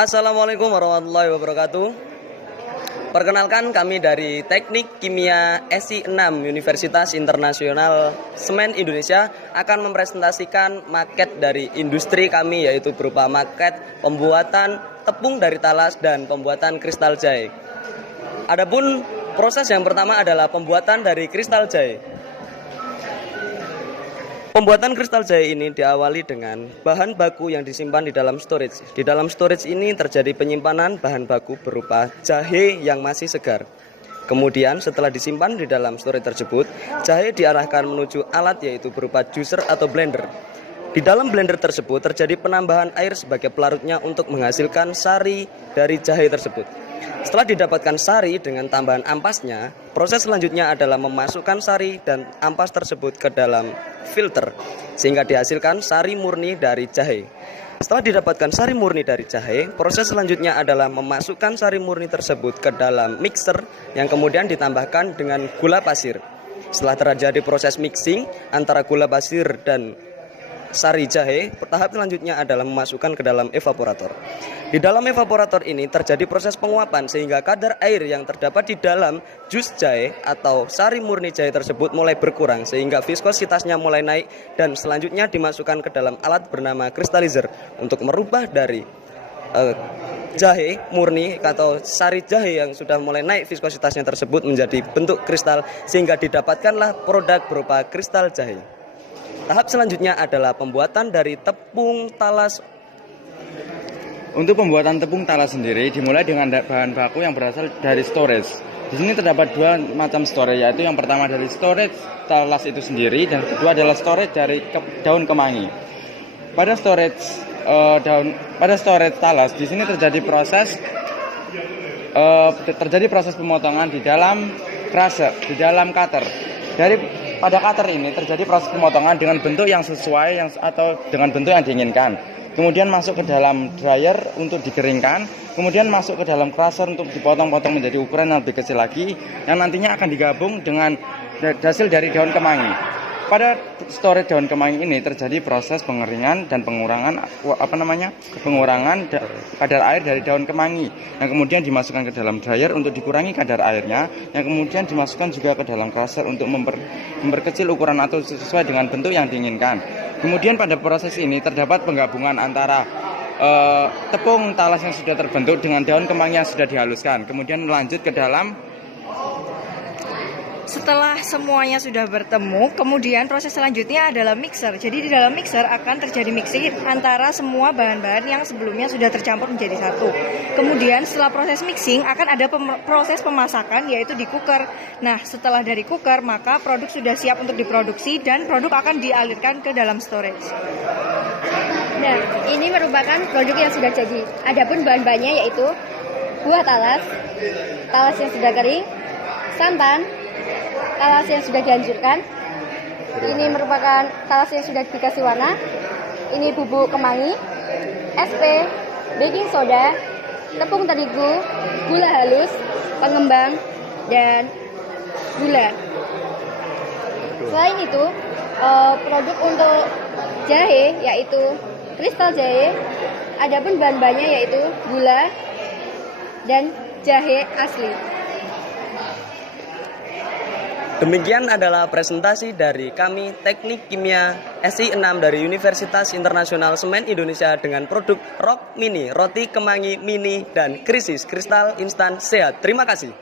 Assalamualaikum warahmatullahi wabarakatuh. Perkenalkan, kami dari Teknik Kimia SI6 Universitas Internasional Semen Indonesia akan mempresentasikan maket dari industri kami, yaitu berupa maket pembuatan tepung dari talas dan pembuatan kristal jahe. Adapun proses yang pertama adalah pembuatan dari kristal jahe. Pembuatan kristal jahe ini diawali dengan bahan baku yang disimpan di dalam storage. Di dalam storage ini terjadi penyimpanan bahan baku berupa jahe yang masih segar. Kemudian setelah disimpan di dalam storage tersebut, jahe diarahkan menuju alat, yaitu berupa juicer atau blender. Di dalam blender tersebut terjadi penambahan air sebagai pelarutnya untuk menghasilkan sari dari jahe tersebut. Setelah didapatkan sari dengan tambahan ampasnya, proses selanjutnya adalah memasukkan sari dan ampas tersebut ke dalam filter, sehingga dihasilkan sari murni dari jahe. Setelah didapatkan sari murni dari jahe, proses selanjutnya adalah memasukkan sari murni tersebut ke dalam mixer yang kemudian ditambahkan dengan gula pasir. Setelah terjadi proses mixing antara gula pasir dan sari jahe, tahap selanjutnya adalah memasukkan ke dalam evaporator. Di dalam evaporator ini terjadi proses penguapan sehingga kadar air yang terdapat di dalam jus jahe atau sari murni jahe tersebut mulai berkurang sehingga viskositasnya mulai naik, dan selanjutnya dimasukkan ke dalam alat bernama crystallizer untuk merubah dari jahe murni atau sari jahe yang sudah mulai naik viskositasnya tersebut menjadi bentuk kristal, sehingga didapatkanlah produk berupa kristal jahe. Tahap selanjutnya adalah pembuatan dari tepung talas. Untuk pembuatan tepung talas sendiri dimulai dengan bahan baku yang berasal dari storage. Di sini terdapat dua macam storage, yaitu yang pertama dari storage talas itu sendiri, dan kedua adalah storage dari daun kemangi. Pada storage talas di sini terjadi proses pemotongan di dalam crusher, di dalam cutter. Pada cutter ini terjadi proses pemotongan dengan bentuk yang sesuai atau dengan bentuk yang diinginkan. Kemudian masuk ke dalam dryer untuk dikeringkan, kemudian masuk ke dalam crusher untuk dipotong-potong menjadi ukuran yang lebih kecil lagi, yang nantinya akan digabung dengan hasil dari daun kemangi. Pada storage daun kemangi ini terjadi proses pengeringan dan pengurangan kadar air dari daun kemangi, yang kemudian dimasukkan ke dalam dryer untuk dikurangi kadar airnya, yang kemudian dimasukkan juga ke dalam crusher untuk memperkecil ukuran atau sesuai dengan bentuk yang diinginkan. Kemudian pada proses ini terdapat penggabungan antara tepung talas yang sudah terbentuk dengan daun kemangi yang sudah dihaluskan. Kemudian melanjut ke dalam. Setelah semuanya sudah bertemu, kemudian proses selanjutnya adalah mixer. Jadi di dalam mixer akan terjadi mixing antara semua bahan-bahan yang sebelumnya sudah tercampur menjadi satu. Kemudian setelah proses mixing akan ada proses pemasakan, yaitu di cooker. Nah, setelah dari cooker maka produk sudah siap untuk diproduksi dan produk akan dialirkan ke dalam storage. Nah, ini merupakan produk yang sudah jadi. Adapun bahan-bahannya yaitu buah talas yang sudah kering, santan, talas yang sudah dihancurkan. Ini merupakan talas yang sudah dikasih warna. Ini bubuk kemangi, SP, baking soda, tepung terigu, gula halus, pengembang, dan gula. Selain itu, produk untuk jahe yaitu kristal jahe. Adapun bahan-bahannya yaitu gula dan jahe asli. Demikian adalah presentasi dari kami Teknik Kimia SI6 dari Universitas Internasional Semen Indonesia dengan produk Rock Mini, roti kemangi mini, dan Krisis kristal instan sehat. Terima kasih.